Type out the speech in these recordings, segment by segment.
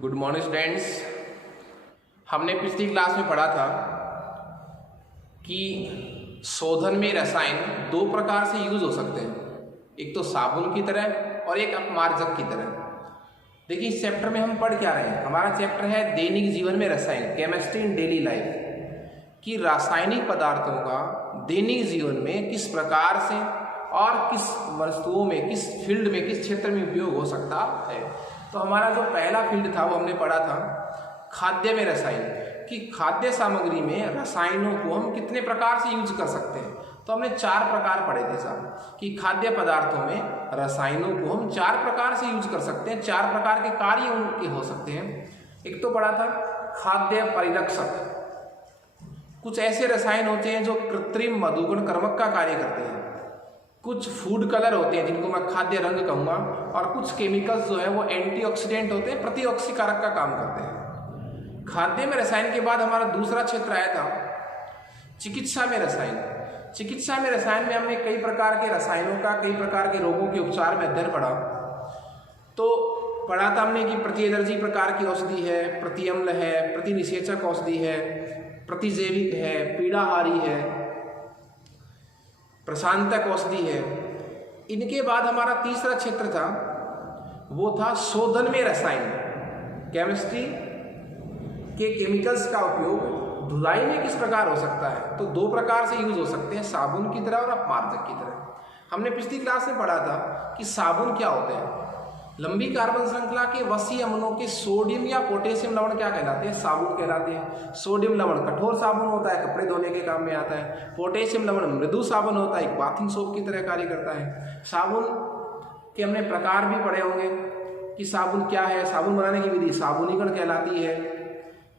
Good morning students. हमने पिछली class में पढ़ा था कि शोधन में रसायन दो प्रकार से यूज हो सकते हैं, एक तो साबुन की तरह और एक अपमार्जक की तरह। देखिए इस चैप्टर में हम पढ़ क्या रहे हैं, हमारा चैप्टर है दैनिक जीवन में रसायन, केमिस्ट्री इन डेली लाइफ, कि रासायनिक पदार्थों का दैनिक जीवन में किस प्रकार से और किस वस्तुओं में, किस फील्ड में, किस क्षेत्र में उपयोग हो सकता है। तो हमारा जो पहला फील्ड था वो हमने पढ़ा था खाद्य में रसायन, कि खाद्य सामग्री में रसायनों को हम कितने प्रकार से यूज कर सकते हैं। तो हमने 4 प्रकार पढ़े थे साहब, कि खाद्य पदार्थों में रसायनों को हम 4 प्रकार से यूज कर सकते हैं, 4 प्रकार के कार्य उनके हो सकते हैं। एक तो पढ़ा था खाद्य परिरक्षक, कुछ ऐसे रसायन होते हैं जो कृत्रिम मधुगुण कर्मक का कार्य करते हैं, कुछ फूड कलर होते हैं जिनको मैं खाद्य रंग कहूँगा, और कुछ केमिकल्स जो है वो एंटीऑक्सीडेंट होते हैं, प्रतिऑक्सीकारक का काम करते हैं। खाद्य में रसायन के बाद हमारा दूसरा क्षेत्र आया था चिकित्सा में रसायन। चिकित्सा में रसायन में हमने कई प्रकार के रसायनों का कई प्रकार के रोगों के उपचार में अध्ययन पढ़ा। तो पढ़ा था हमने कि प्रति एलर्जी प्रकार की औषधि है, प्रति अम्ल है, प्रति निषेचक औषधि है, प्रतिजैविक है, पीड़ाहारी है, प्रशांतक औषधि है। इनके बाद हमारा तीसरा क्षेत्र था वो था शोधन में रसायन, केमिस्ट्री के केमिकल्स का उपयोग धुलाई में किस प्रकार हो सकता है। तो 2 प्रकार से यूज हो सकते हैं, साबुन की तरह और अपमार्जक की तरह। हमने पिछली क्लास में पढ़ा था कि साबुन क्या होते हैं, लंबी कार्बन श्रृंखला के वसीय अम्लों के सोडियम या पोटेशियम लवण क्या कहलाते हैं, साबुन कहलाते हैं। सोडियम लवण कठोर साबुन होता है, कपड़े धोने के काम में आता है। पोटेशियम लवण मृदु साबुन होता है, एक बाथिंग सोप की तरह कार्य करता है। साबुन के हमने प्रकार भी पढ़े होंगे कि साबुन क्या है, साबुन बनाने की विधि साबुनीकरण कहलाती है।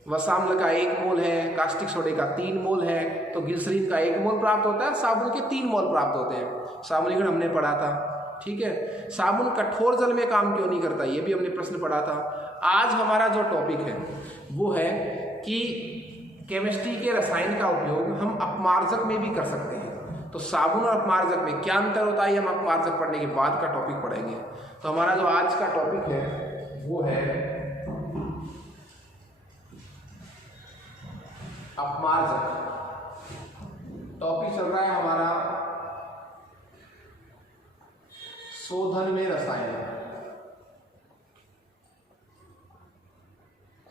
वसाम्ल का 1 मोल है, कास्टिक सोडे का 3 मोल है, तो ग्लिसरीन का 1 मोल प्राप्त होता है, साबुन के 3 मोल प्राप्त होते हैं। साबुनीकरण हमने पढ़ा था, ठीक है। साबुन कठोर जल में काम क्यों नहीं करता, ये भी हमने प्रश्न पढ़ा था। आज हमारा जो टॉपिक है वो है कि केमिस्ट्री के रसायन का उपयोग हम अपमार्जक में भी कर सकते हैं। तो साबुन और अपमार्जक में क्या अंतर होता है, हम अपमार्जक पढ़ने के बाद का टॉपिक पढ़ेंगे। तो हमारा जो आज का टॉपिक है वो है अपमार्जक। टॉपिक चल रहा है हमारा शोधन में रसायन,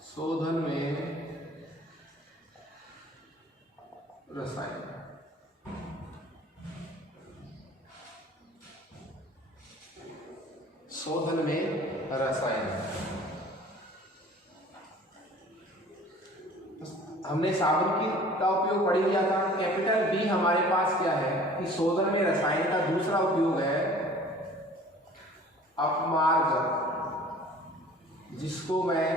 शोधन में रसायन। शोधन में रसायन हमने साबुन की का उपयोग पढ़ लिया था। कैपिटल बी हमारे पास क्या है कि शोधन में रसायन का दूसरा उपयोग है अपमार्जक, जिसको मैं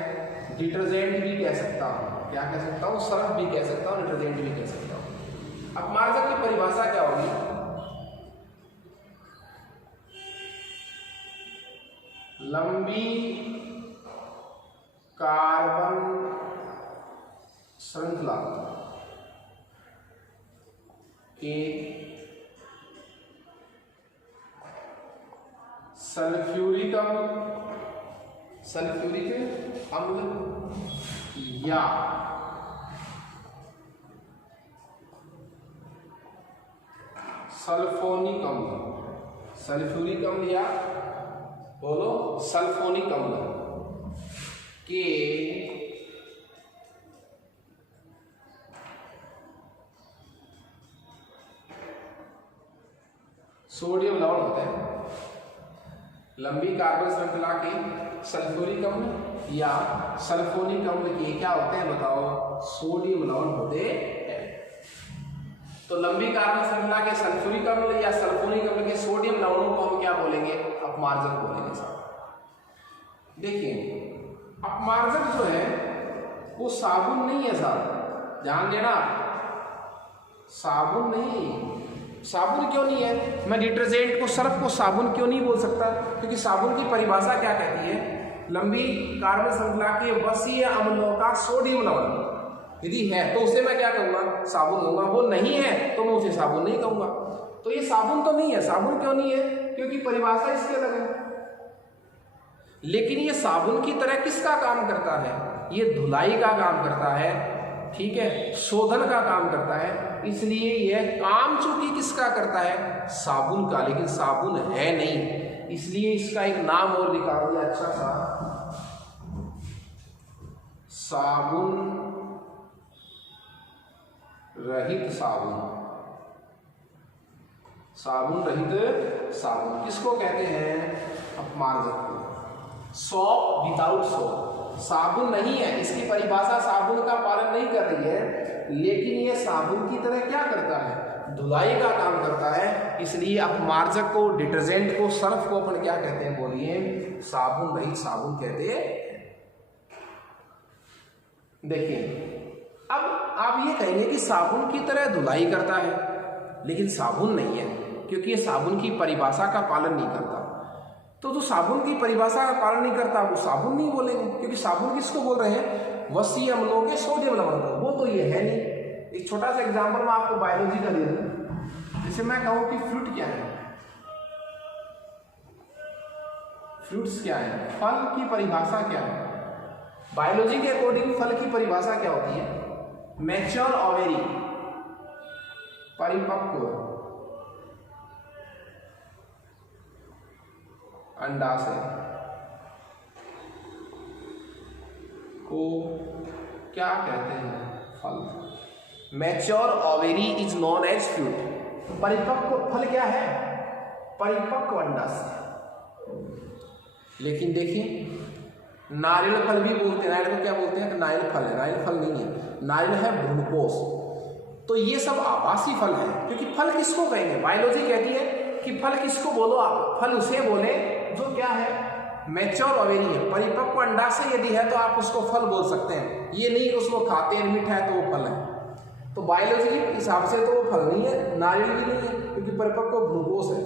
डिटर्जेंट भी कह सकता हूँ। क्या कह सकता हूँ, सर्फ भी कह सकता हूँ, डिटर्जेंट भी कह सकता हूँ। अपमार्जक की परिभाषा क्या होगी, लंबी कार्बन श्रृंखला के सल्फ्यूरिक अम्ल या सल्फोनिक अम्ल, सल्फ्यूरिक अम्ल या बोलो सल्फोनिक अम्ल के सोडियम लवण होते हैं। लंबी कार्बन श्रृंखला के सल्फ्यूरिक अम्ल या सल्फोनिक अम्ल के क्या होते हैं बताओ, सोडियम लवण होते हैं। तो लंबी कार्बन श्रृंखला के सल्फ्यूरिक अम्ल या सल्फोनिक अम्ल के सोडियम लवणों को हम क्या बोलेंगे, अपमार्जक बोलेंगे साहब। देखिए अपमार्जक जो है वो साबुन नहीं है साहब, ध्यान देना, साबुन नहीं। साबुन क्यों नहीं है, मैं डिटर्जेंट को, सर्फ को साबुन क्यों नहीं बोल सकता, क्योंकि साबुन की परिभाषा क्या कहती है, लंबी कार्बन श्रृंखला के वसीय अम्लों का सोडियम लवण यदि है तो उसे मैं क्या कहूँगा, साबुन कहूँगा। वो नहीं है तो मैं उसे साबुन नहीं कहूँगा। तो ये साबुन तो नहीं है। साबुन क्यों नहीं है, क्योंकि परिभाषा इसके अलग है। लेकिन ये साबुन की तरह किसका काम करता है? ये धुलाई का काम करता है, ठीक है, शोधन का काम करता है। इसलिए यह काम चूंकि किसका करता है? साबुन का, लेकिन साबुन है नहीं, इसलिए इसका एक नाम और निकाल दिया अच्छा सा, साबुन रहित साबुन। साबुन रहित साबुन किसको कहते हैं? अपमार्जक को। सॉप विदाउट सॉप साबुन नहीं है, इसकी परिभाषा साबुन का पालन नहीं कर रही है, लेकिन ये साबुन की तरह क्या करता है? धुलाई का काम करता है। इसलिए अपमार्जक को, डिटर्जेंट को, सर्फ को अपन क्या कहते हैं? बोलिए, साबुन रहित साबुन कहते हैं। देखिए, अब आप ये कहेंगे कि साबुन की तरह धुलाई करता है, लेकिन साबुन नहीं है, क्योंकि ये साबुन की परिभाषा का पालन नहीं करता। तो जो साबुन की परिभाषा का पालन नहीं करता वो साबुन नहीं बोलेंगे, क्योंकि साबुन किसको बोल रहे हैं? वसी अम्लों के सोडियम लवण को। वो तो ये है नहीं। एक छोटा सा एग्जांपल मैं आपको बायोलॉजी का दे दूं। जैसे मैं कहूं कि फ्रूट क्या है, फ्रूट्स क्या है, फल की परिभाषा क्या है? बायोलॉजी के अकॉर्डिंग फल की परिभाषा क्या होती है? मैच्योर ओवेरी, परिपक्व अंडाशय को क्या कहते हैं? फल। Mature ovary is known as fruit. परिपक्व फल क्या है? परिपक्व अंडाशय। लेकिन देखिए, नारियल फल भी बोलते हैं। नारियल को क्या बोलते हैं? तो नारियल फल है। नारियल फल नहीं है, नारियल है भ्रूणपोष। तो ये सब आभासी फल है, क्योंकि फल किसको कहेंगे? बायोलॉजी कहती है कि फल किसको बोलो आप? फल उसे बोले जो क्या है? मैच्योर ओवेरी है, परिपक्व अंडाशय यदि है तो आप उसको फल बोल सकते हैं। ये नहीं कि उसको खाते हैं, मीठा है तो वो फल है। तो बायोलॉजी के हिसाब से तो वो फल नहीं है, नारियल भी नहीं है, क्योंकि परिपक्व भ्रूणपोष है।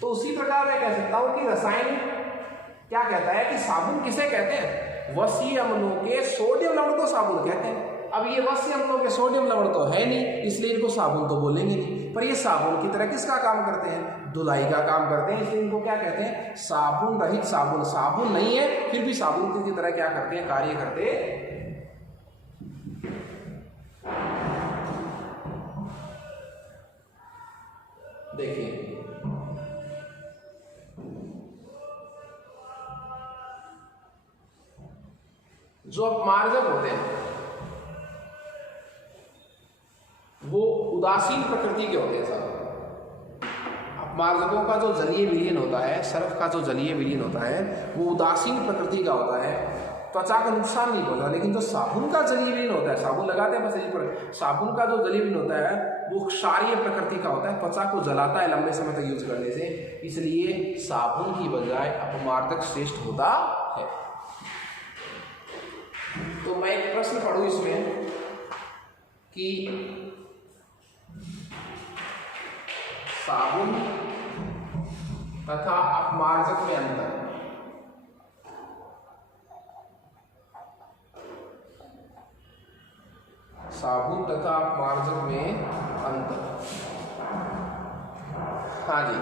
तो उसी प्रकार मैं कह सकता हूं कि रसायन क्या कहता है कि साबुन किसे कहते हैं? वसीय अम्लों के सोडियम लवण को साबुन कहते हैं। अब ये वसीय अम्लों के सोडियम लवण तो है नहीं, इसलिए इनको साबुन तो बोलेंगे नहीं। पर ये साबुन की तरह किसका काम करते हैं? धुलाई का काम करते हैं, इसलिए इनको क्या कहते हैं? साबुन रहित साबुन। साबुन नहीं है, फिर भी साबुन की तरह क्या करते हैं? कार्य करते हैं। देखिए, जो अपमार्जक होते हैं वो उदासीन प्रकृति के होते हैं। सब अपमार्जकों का जो जलीय विलीन होता है, सर्फ का जो जलीय विलीन होता है, वो उदासीन प्रकृति का होता है, त्वचा का नुकसान नहीं होता। लेकिन जो साबुन का जलीय विलीन होता है, साबुन लगाते हैं शरीर पर, साबुन का जो जलीय विलीन होता है वो क्षारीय प्रकृति का होता है, त्वचा को जलाता है लंबे समय तक यूज करने से। इसलिए साबुन की बजाय अपमार्जक श्रेष्ठ होता है। तो मैं एक प्रश्न पढ़ूं इसमें कि साबुन तथा अपमार्जक में अंतर। साबुन तथा अपमार्जक में अंतर। हाँ जी,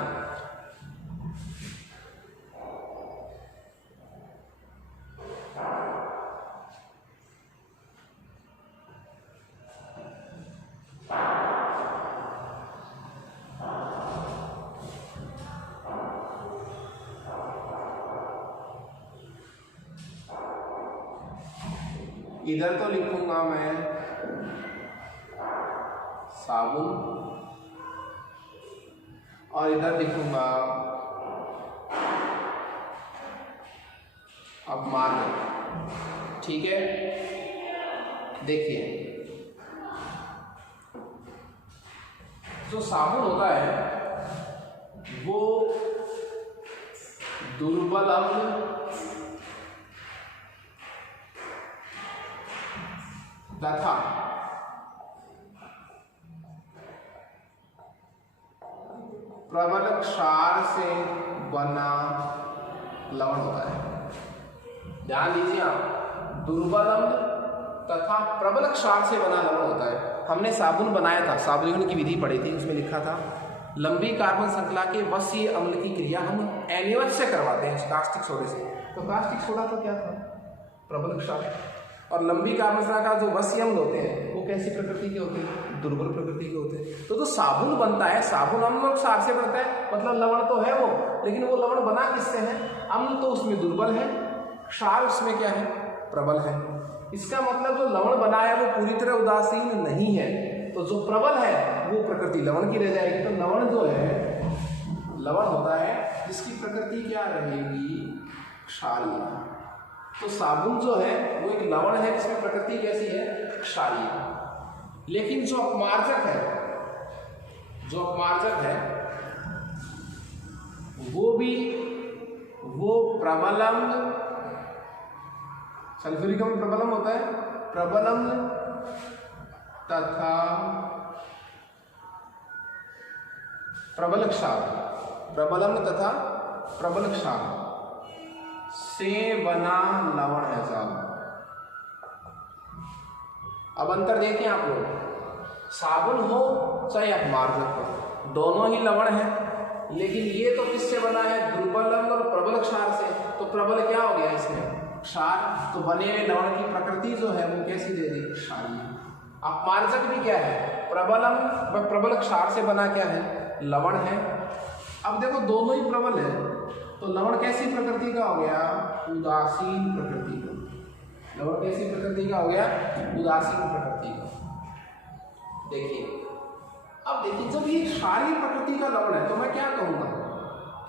इधर तो लिखूंगा मैं साबुन और इधर लिखूंगा अपमार्जक। ठीक है, देखिए, जो साबुन होता है वो दुर्बल अम्ल तथा प्रबल क्षार से बना लवण होता है। ध्यान दीजिए आप, दुर्बल अम्ल तथा प्रबल क्षार से बना लवण होता है। हमने साबुन बनाया था, साबुन की विधि पढ़ी थी, उसमें लिखा था लंबी कार्बन श्रृंखला के वसीय अम्ल की क्रिया हम NaOH से करवाते हैं, कास्टिक सोडे से। तो कास्टिक सोडा तो क्या था, प्रबल क्षार। और लंबी कार्बन श्रृंखला का जो वसीय अम्ल होते हैं वो कैसी प्रकृति के होते हैं, दुर्बल प्रकृति के होते हैं। तो जो साबुन बनता है, साबुन अम्ल और क्षार से बनता है, मतलब लवण तो है वो, लेकिन वो लवण बना किससे है, अम्ल तो उसमें दुर्बल है, क्षार उसमें क्या है, प्रबल है। इसका मतलब जो लवण बना है वो पूरी तरह उदासीन नहीं है, तो जो प्रबल है वो प्रकृति लवण की रह जाएगी। तो लवण जो है, लवण होता है जिसकी प्रकृति क्या रहेगी, क्षारीय। तो साबुन जो है वो एक लवण है जिसमें प्रकृति कैसी है, क्षारीय। लेकिन जो अपमार्जक है, जो अपमार्जक है वो प्रबल अम्ल, सल्फ्यूरिक अम्ल प्रबल अम्ल होता है, प्रबल अम्ल तथा प्रबल क्षार, प्रबल अम्ल तथा प्रबल क्षार से बना लवण है साबुन। अब अंतर देखिए आप लोग, साबुन हो चाहे अपमार्जक हो, दोनों ही लवण है, लेकिन ये तो किससे बना है, दुर्बल अम्ल और प्रबल क्षार से। तो प्रबल क्या हो गया इसमें, क्षार। तो बने हुए लवण की प्रकृति जो है वो कैसी दे दी, क्षारीय। अपमार्जक भी क्या है, प्रबल अम्ल व प्रबल क्षार से बना क्या है, लवण है। अब देखो दोनों ही प्रबल है, तो लवण कैसी प्रकृति का हो गया, उदासीन प्रकृति का। लवण कैसी प्रकृति का हो गया, उदासीन प्रकृति का। देखिए अब देखिए, जब ये क्षारीय प्रकृति का लवण है तो मैं क्या कहूंगा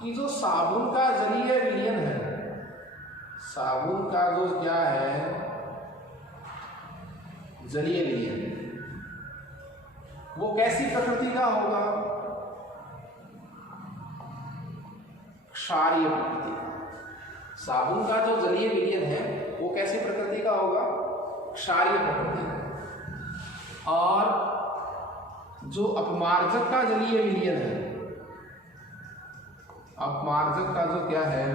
कि जो साबुन का जलीय विलयन है, साबुन का जो क्या है जलीय विलयन, वो कैसी प्रकृति का होगा, क्षारीय प्रकृति। साबुन का जो जलीय विलयन है वो कैसी प्रकृति का होगा, क्षारीय प्रकृति का। और जो अपमार्जक का जलीय विलयन है, अपमार्जक का जो क्या है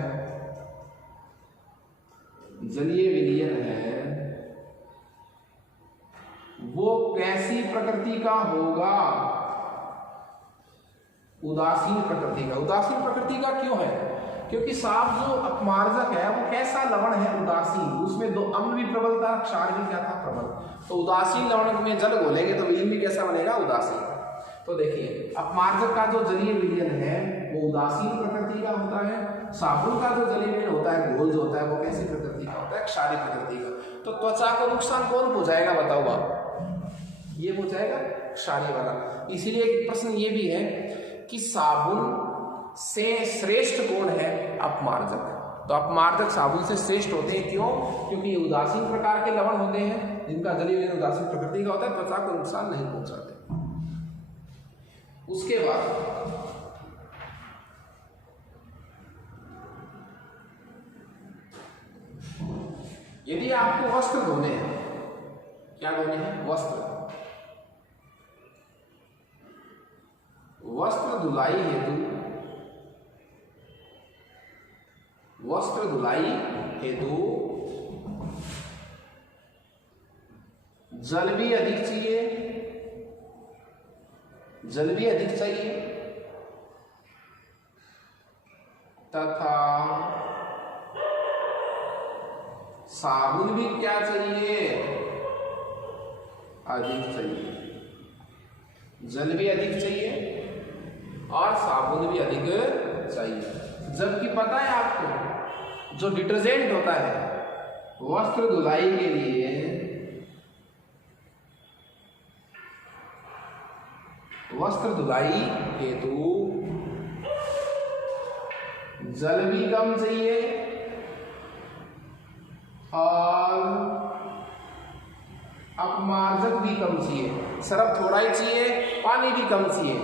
जलीय विलयन है, वो कैसी प्रकृति का होगा, उदासीन प्रकृति का। उदासीन प्रकृति का क्यों है, क्योंकि साफ जो अपमार्जक है वो कैसा लवण है, उदासीन। उसमें दो अम्ल भी प्रबल था, क्षार भी क्या था, प्रबल। तो उदासीन लवण में जल घोलेंगे तो विलयन भी कैसा बनेगा, उदासीन। तो देखिए अपमार्जक का जो जलीय विलयन है वो उदासीन प्रकृति का होता है, साबुन का जो जलीय विलयन होता है, घोल जो होता है, वो कैसी प्रकृति का होता है, क्षारीय प्रकृति का। तो त्वचा को नुकसान कौन पहुंचाएगा बताओ आप, ये पहुंचाएगा क्षारीय वाला। इसीलिए एक प्रश्न ये भी है कि साबुन से श्रेष्ठ कौन है, अपमार्जक। तो अपमार्जक साबुन से श्रेष्ठ होते हैं, क्यों, क्योंकि ये उदासीन प्रकार के लवण होते हैं जिनका जलीय विलयन उदासीन प्रकृति का होता है, त्वचा को नुकसान नहीं पहुंचाते। उसके बाद यदि आपको वस्त्र धोने हैं, क्या धोने हैं, वस्त्र, वस्त्र धुलाई हेतु, वस्त्र धुलाई हेतु जल भी अधिक चाहिए, जल भी अधिक चाहिए तथा साबुन भी क्या चाहिए, अधिक चाहिए। जल भी अधिक चाहिए और साबुन भी अधिक चाहिए। जबकि पता है आपको जो डिटर्जेंट होता है वस्त्र धुलाई के लिए, वस्त्र धुलाई हेतु जल भी कम चाहिए और अपमार्जक भी कम चाहिए, सरफ थोड़ा ही चाहिए, पानी भी कम चाहिए।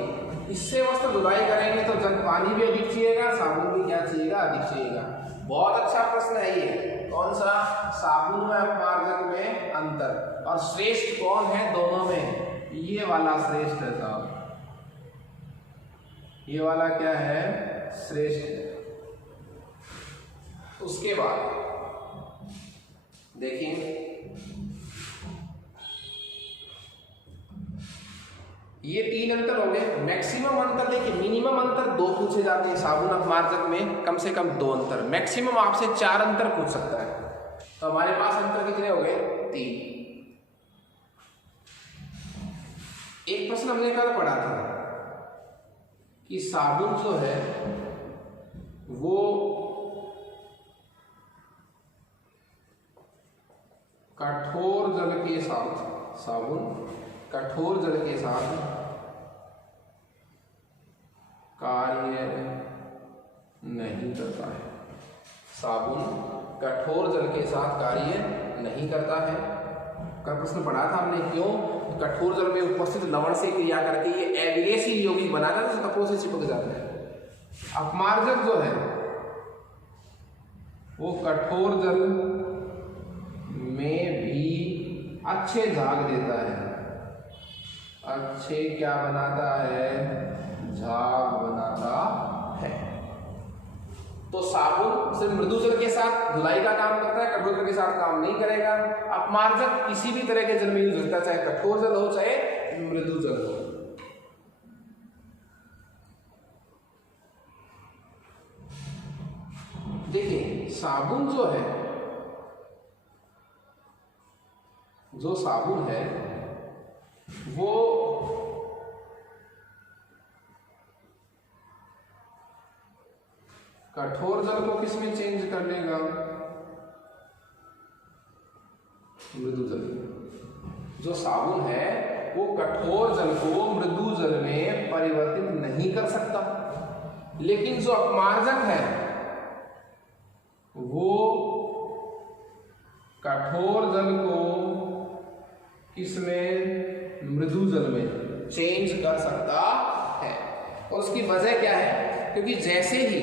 इससे वस्त्र धुलाई करेंगे तो जब पानी भी अधिक चाहिएगा, साबुन भी क्या चाहिएगा, अधिक चाहिएगा। बहुत अच्छा प्रश्न है ये, कौन सा, साबुन में अपमार्जक में अंतर, और श्रेष्ठ कौन है दोनों में, ये वाला श्रेष्ठ है साहब, ये वाला क्या है, श्रेष्ठ है। उसके बाद देखिए ये 3 अंतर हो गए। मैक्सिमम अंतर देखिए, मिनिमम अंतर 2 पूछे जाते हैं साबुन अपमार्जक में, कम से कम 2 अंतर। मैक्सिमम आपसे 4 अंतर पूछ सकता है। तो हमारे पास अंतर कितने हो गए? 3। एक प्रश्न हमने कल पढ़ा था कि साबुन जो है वो कठोर जल के साथ, साबुन कठोर जल के साथ कार्य नहीं करता है। साबुन कठोर जल के साथ कार्य नहीं करता है। कल प्रश्न पढ़ा था हमने, क्यों? कठोर जल में उपस्थित लवण से क्रिया करके ये एविलेसिव यौगिक बनाकर तो कपड़ों से चिपक जाता है। अपमार्जक जो है वो कठोर जल में भी अच्छे झाग देता है। अच्छे क्या बनाता है? झाग बनाता है। तो साबुन सिर्फ मृदु जल के साथ धुलाई का काम करता है, कठोर जल के साथ काम नहीं करेगा। अपमार्जक किसी भी तरह के जल में यूज होता है, चाहे कठोर जल हो चाहे मृदु जल हो। देखिए साबुन जो है, जो साबुन है वो कठोर जल को किस में चेंज कर लेगा? मृदु जल। जो साबुन है वो कठोर जल को मृदु जल में परिवर्तित नहीं कर सकता, लेकिन जो अपमार्जक है वो कठोर जल को किसमें? मृदु जल में चेंज कर सकता है। और उसकी वजह क्या है? क्योंकि जैसे ही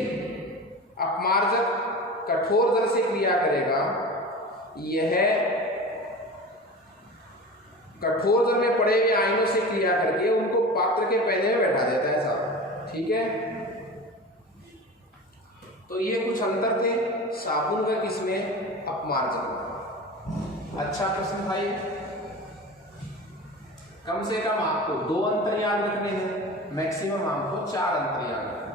अपमार्जक कठोर जल से क्रिया करेगा, यह कठोर जल में पड़े हुए आयनों से क्रिया करके उनको पात्र के पहले में बैठा देता है साहब। ठीक है, तो ये कुछ अंतर थे साबुन का किसमें? अपमार्जक में। अच्छा प्रश्न भाई, कम से कम आपको 2 अंतर याद रखने हैं, मैक्सिमम आपको 4 अंतर याद रखने हैं।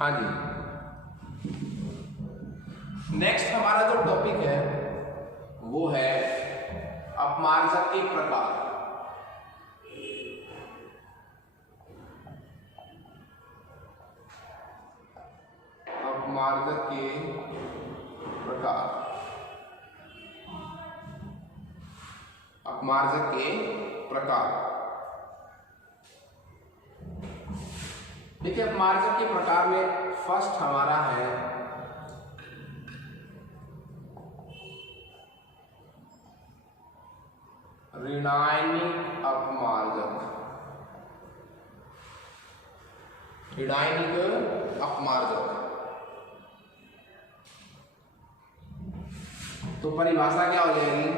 हाँ जी, नेक्स्ट हमारा जो टॉपिक है वो है अपमार्जक के प्रकार। अपमार्जक के प्रकार। अपमार्जक के प्रकार। देखिए अपमार्जक के प्रकार में फर्स्ट हमारा है ऋणायनिक अपमार्जक। ऋणायनिक अपमार्जक। तो परिभाषा क्या हो जाएगी?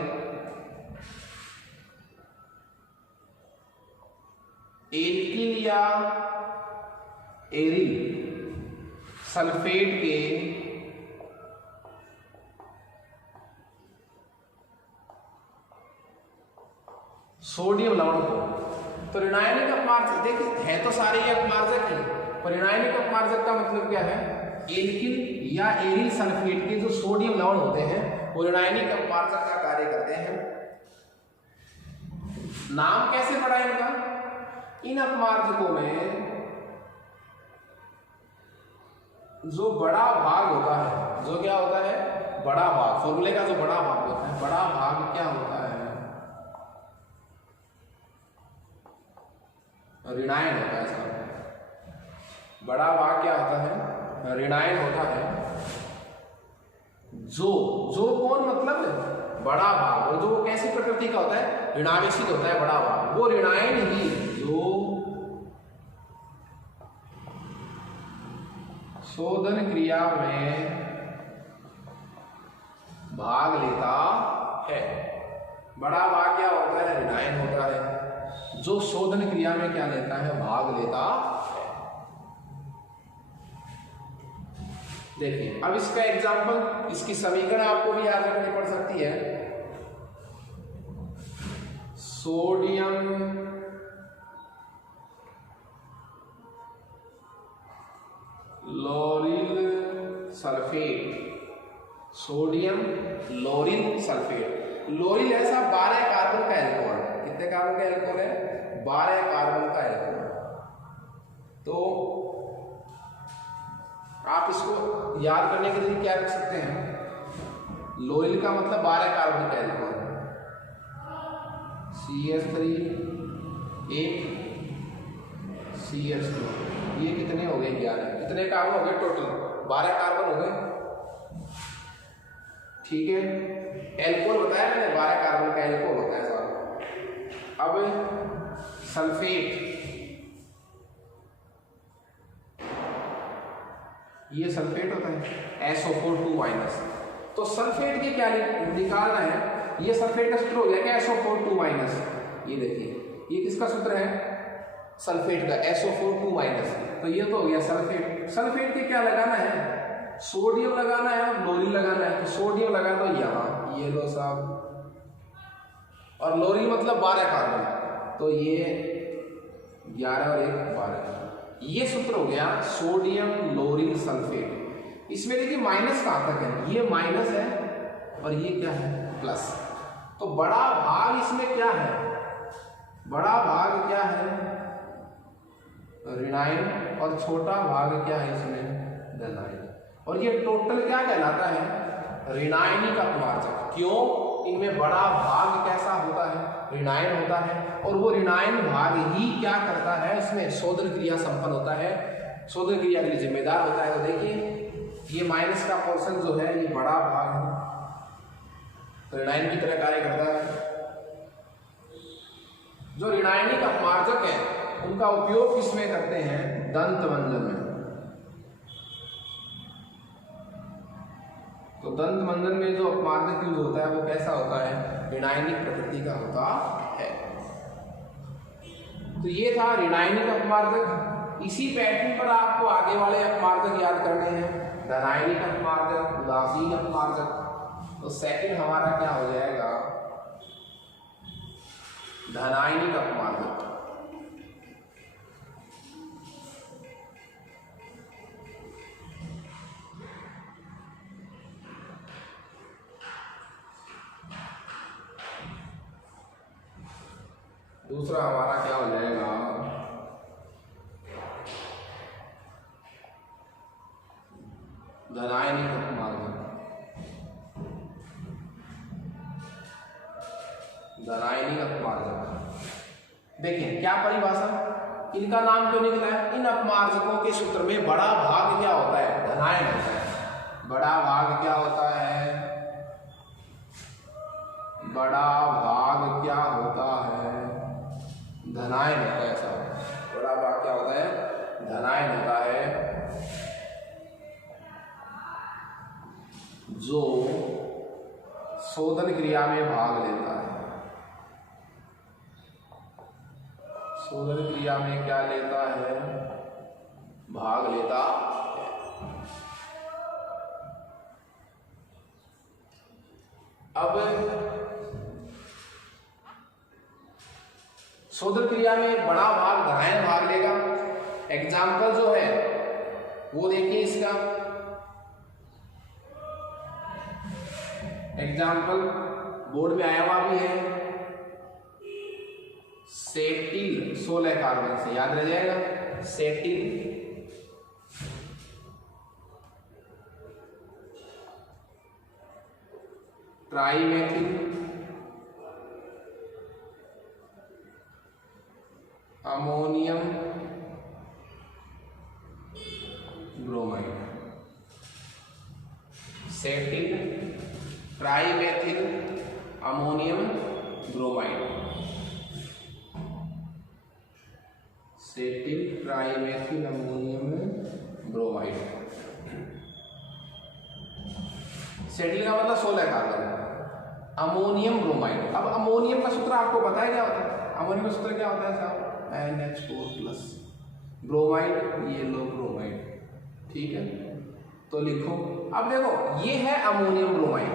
एल्किल या एरिल सल्फेट के सोडियम लवण को, तो ऋणायनिक अपमार्जक देखिए है तो सारे ये अपमार्जक ही, पर ऋणायनिक अपमार्जक का मतलब क्या है? एल्किल या एरिल सल्फेट के जो सोडियम लवण होते हैं वो ऋणायनिक अपमार्जक का कार्य करते हैं। नाम कैसे पड़ा इनका? इन अपमार्जकों में जो बड़ा भाग होता है, जो क्या होता है, बड़ा भाग, फॉर्मूले का जो बड़ा भाग होता है, बड़ा भाग क्या होता है, ऋणायन होता है साहब। बड़ा भाग क्या होता है, ऋणायन होता है। जो कौन मतलब बड़ा भाग, और जो वो कैसी प्रकृति का होता है, ऋणावेशित होता है बड़ा भाग, वो ऋणायन ही जो शोधन क्रिया में भाग लेता है। बड़ा भाग क्या होता है, ऋणायन होता है, जो शोधन क्रिया में क्या लेता है, भाग लेता है। देखिए अब इसका एग्जांपल, इसकी समीकरण आपको भी याद रखनी पड़ सकती है। Sodium lauryl sulphate, sodium lauryl sulphate. Lauryl ऐसा 12 कार्बन का एल्कोहल, कितने कार्बन का एल्कोहल है, 12 कार्बन का एल्कोहल। तो आप इसको याद करने के लिए क्या रख सकते हैं, लोरिल का मतलब 12 कार्बन का एल्कोहल, CH3 1 CH2, ये कितने हो गए, 11। कितने कार्बन हो गए टोटल, 12 कार्बन हो गए, ठीक है। एल्कोहल बताया मैंने, 12 कार्बन का एल्कोहल होता है साहब। अब सल्फेट, ये सल्फेट होता है, SO4 2-। तो सल्फेट के क्या निकालना है, ये सल्फेट का सूत्र हो गया क्या, SO4 2-। ये देखिए ये किसका सूत्र है, सल्फेट का, SO4 2-। तो ये तो हो गया सल्फेट। सल्फेट के क्या लगाना है, सोडियम लगाना है और लोरिल लगाना है। तो सोडियम लगा दो यहाँ, ये लो साहब, और लोरिल मतलब 12 कार्बन, तो ये 11 और 1 12। ये सूत्र हो गया सोडियम लोरिल सल्फेट। इसमें देखिए माइनस कहाँ तक है, ये माइनस है और ये क्या है, प्लस। तो बड़ा भाग इसमें क्या है, बड़ा भाग क्या है, ऋणायन, और छोटा भाग क्या है इसमें, धनायन। और ये टोटल क्या कहलाता है, ऋणायनिक अपमार्जक। क्यों, इनमें बड़ा भाग कैसा होता है, ऋणायन होता है, और वो ऋणायन भाग ही क्या करता है, इसमें शोधन क्रिया संपन्न होता है, शोधन क्रिया के लिए जिम्मेदार होता है। तो देखिए ये माइनस का पोर्शन जो है, ये बड़ा भाग है, ऋणायन की तरह कार्य करता है। जो ऋणायनिक अपमार्जक है उनका उपयोग किसमें करते हैं, दंत मंजन में। तो दंत मंजन में जो अपमार्जक यूज होता है वो कैसा होता है, ऋणायनिक प्रकृति का होता है। तो ये था ऋणायनिक अपमार्जक। इसी पैटर्न पर आपको आगे वाले अपमार्जक याद करने हैं, धनायनिक अपमार्जक, उदासीन अपमार्जक। तो सेकंड हमारा क्या हो जाएगा, धनायनिक अपमार्जक। दूसरा हमारा क्या हो जाएगा, धनायनिक अपमार्जक। धनायनिक अपमार्जक देखिए क्या परिभाषा, इनका नाम क्यों निकला है, इन अपमार्जकों के सूत्र में बड़ा भाग क्या होता है, धनायन होता है। बड़ा भाग क्या होता है, बड़ा भाग क्या होता है, धनायन होता है साहब। बड़ा भाग क्या होता है, धनायन होता है, जो शोधन क्रिया में भाग लेता है। शोधन क्रिया में क्या लेता है, भाग लेता है। अब शोधन क्रिया में बड़ा भाग धनायन भाग लेगा। एग्जाम्पल जो है वो देखिए, इसका एग्जाम्पल बोर्ड में आया हुआ भी है, सेटिल 16 कार्बन से, याद रह जाएगा, cetyl trimethyl ammonium bromide, cetyl trimethyl ammonium bromide, cetyl trimethyl ammonium bromide. Cetyl का मतलब 16 कार्बन, अमोनियम ब्रोमाइड। अब अमोनियम का सूत्र आपको पता है क्या होता है? अमोनियम का सूत्र क्या होता है साहब? NH4+। ब्रोमाइड येलो ब्रोमाइड, ठीक है, तो लिखो। अब देखो ये है अमोनियम ब्रोमाइड।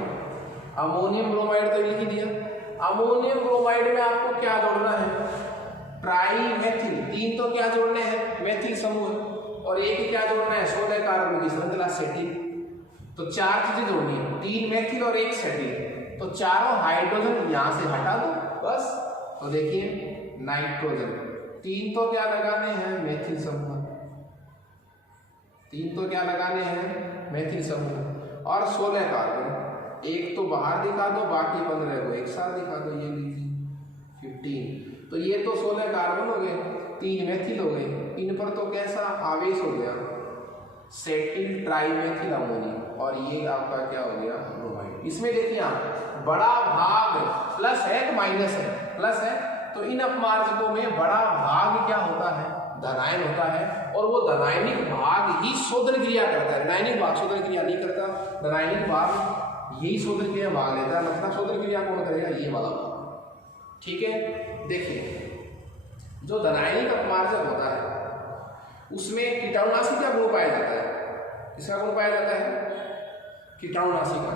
अमोनियम ब्रोमाइड तो लिख दिया। अमोनियम ब्रोमाइड में आपको क्या जोड़ना है? ट्राईमेथिल, 3 तो क्या जोड़ने हैं? मेथिल समूह, और एक क्या जोड़ना है? 16 कार्बन की श्रृंखला सेटिल। तो 4 चीजें जोड़नी है, 3 मेथिल और 1 सेटिल। तो चारों हाइड्रोजन यहां से हटा दो बस। तो देखिए नाइट्रोजन, 3 तो क्या लगाने हैं? मेथिल समूह, 3 तो क्या लगाने हैं? मेथिल समूह, और 16 कार्बन। एक तो बाहर दिखा दो, बाकी 15 को एक साथ दिखा दो, ये लीजिए 15। तो ये तो 16 कार्बन हो गए, 3 मेथिल हो गए, इन पर तो कैसा आवेश हो गया? सेटिल ट्राईमेथिल अमोनियम, और ये आपका क्या हो गया? ब्रोमाइड। इसमें देखिए आप बड़ा भाग प्लस है कि माइनस है? प्लस है, तो इन अपमार्जकों में बड़ा भाग क्या होता है? धनायन होता है, और वो धनायनिक भाग ही शोधन क्रिया करता है। ऋणायनिक भाग शोधन क्रिया नहीं करता, धनायनिक भाग यही शोधन क्रिया भाग लेता है। मतलब शोधन क्रिया कौन करेगा? ये वाला भाग, ठीक है। देखिए जो धनायनिक अपमार्जक होता है उसमें कीटाणुनाशी का गुण पाया जाता है। किसका गुण पाया जाता है? कीटाणुनाशी का।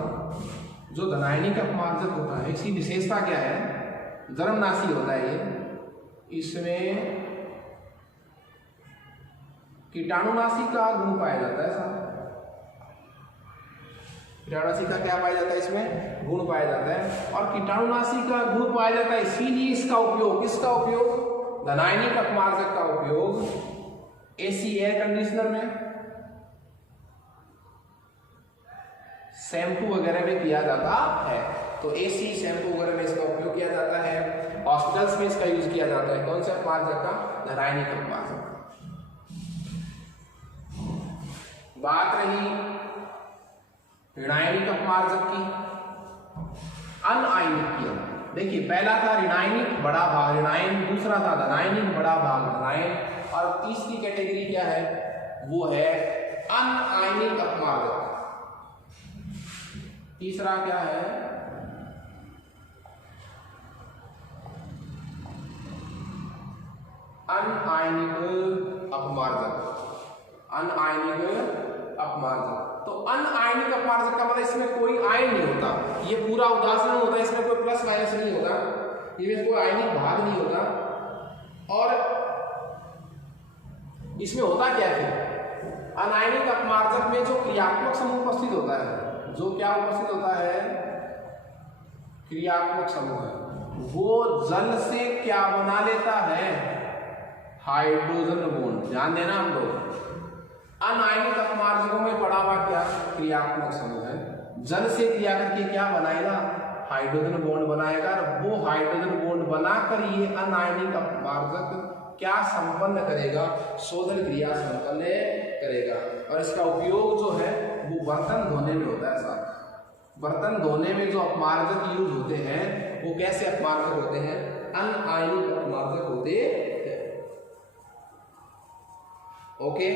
जो धनायनिक अपमार्जक होता है इसकी विशेषता क्या है? गर्मनाशी होता है ये, इसमें कीटाणुनाशी का गुण पाया जाता है साहब। कीटाणुनाशी का क्या पाया जाता है? इसमें गुण पाया जाता है, और कीटाणुनाशी का गुण पाया जाता है, इसीलिए इसका उपयोग, किसका उपयोग? धनायनिक अपमार्जक का उपयोग एसी एयर कंडीशनर में, शैम्पू वगैरह में किया जाता है। तो एसी शैम्पू वगैरह में इसका उपयोग किया जाता है। हॉस्पिटल्स में इसका यूज किया जाता है। कौन सा अपमार्जक का? धनायनिक अपमार्जक। बात रही ऋणायनिक अपमार्जक की, अनआयनिक की। देखिए पहला था ऋणायनिक बड़ा भाग ऋणायन, दूसरा था धनायनिक बड़ा भाग धनायन, और तीसरी कैटेगरी क्या है? वो है अनआयनिक अपमार्जक। तीसरा क्या है? अनआयनिक अपमार्जक। अनआयनिक अपमार्जक। तो अनआयनिक अपमार्जक का मतलब इसमें कोई आयन नहीं होता, ये पूरा उदासीन होता है, इसमें कोई प्लस माइनस नहीं होता, इसमें कोई आयनिक भाग नहीं होता। और इसमें होता क्या है? अनायनिक अपमार्जक में जो क्रियात्मक समूह उपस्थित होता है, जो क्या उपस्थित होता है? क्रियात्मक समूह है, वो जल से क्या बना लेता है? Hydrogen bond. ध्यान देना हम लोग, अनायनिक अपमार्जकों में पड़ा हुआ क्या? क्रियात्मक समूह है, जल से क्रिया करके क्या बनाएगा? हाइड्रोजन बॉन्ड बनाएगा। वो हाइड्रोजन बॉन्ड बनाकर ये अनायनिक अपमार्जक क्या संपन्न करेगा? शोधन क्रिया संपन्न करेगा। और इसका उपयोग जो है वो बर्तन धोने में होता है साहब। बर्तन धोने में जो अपमार्जक यूज होते हैं वो कैसे अपमार्जक होते हैं? अनआयनिक अपमार्जक होते हैं। ओके,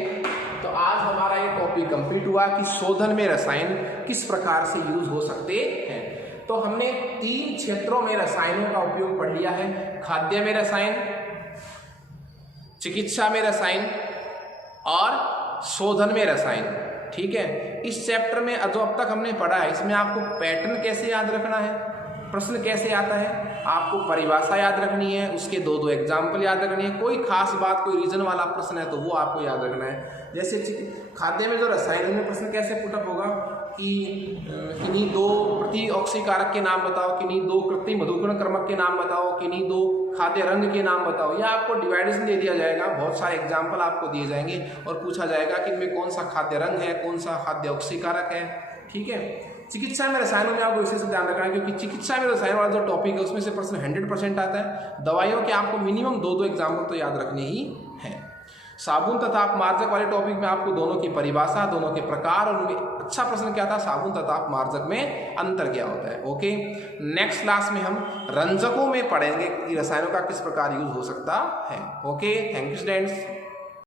तो आज हमारा ये टॉपिक कंप्लीट हुआ कि शोधन में रसायन किस प्रकार से यूज हो सकते हैं। तो हमने 3 क्षेत्रों में रसायनों का उपयोग पढ़ लिया है। खाद्य में रसायन, चिकित्सा में रसायन और शोधन में रसायन। ठीक है, इस चैप्टर में जो अब तक हमने पढ़ा है इसमें आपको पैटर्न कैसे याद रखना है, प्रश्न कैसे आता है, आपको परिभाषा याद रखनी है, उसके 2 एग्जाम्पल याद रखनी है, कोई खास बात कोई रीजन वाला प्रश्न है तो वो आपको याद रखना है। जैसे खाद्य में जो रसायन में प्रश्न कैसे पुटअप होगा कि किन्हीं 2 प्रतिऑक्सीकारक के नाम बताओ, किन्हीं 2 कृत्रिम मधुकरण क्रमक के नाम बताओ, किन्हीं 2 खाद्य रंग के नाम बताओ। यह आपको डिवाइडेशन दे दिया जाएगा, बहुत सारे एग्जाम्पल आपको दिए जाएंगे और पूछा जाएगा कि इनमें कौन सा खाद्य रंग है, कौन सा खाद्य ऑक्सीकारक है। ठीक है, चिकित्सा में रसायनों में आपको इसे ध्यान रखना है, क्योंकि चिकित्सा में रसायन वाला जो टॉपिक है उसमें से प्रश्न 100% आता है। दवाइयों के आपको मिनिमम 2 एग्जाम्पल तो याद रखने ही हैं। साबुन तथा अपमार्जक वाले टॉपिक में आपको दोनों की परिभाषा, दोनों के प्रकार, और उनमें अच्छा प्रश्न क्या था, साबुन तथा अपमार्जक में अंतर क्या होता है। ओके, नेक्स्ट क्लास में हम रंजकों में पढ़ेंगे कि रसायनों का किस प्रकार यूज हो सकता है। Okay, thank you students.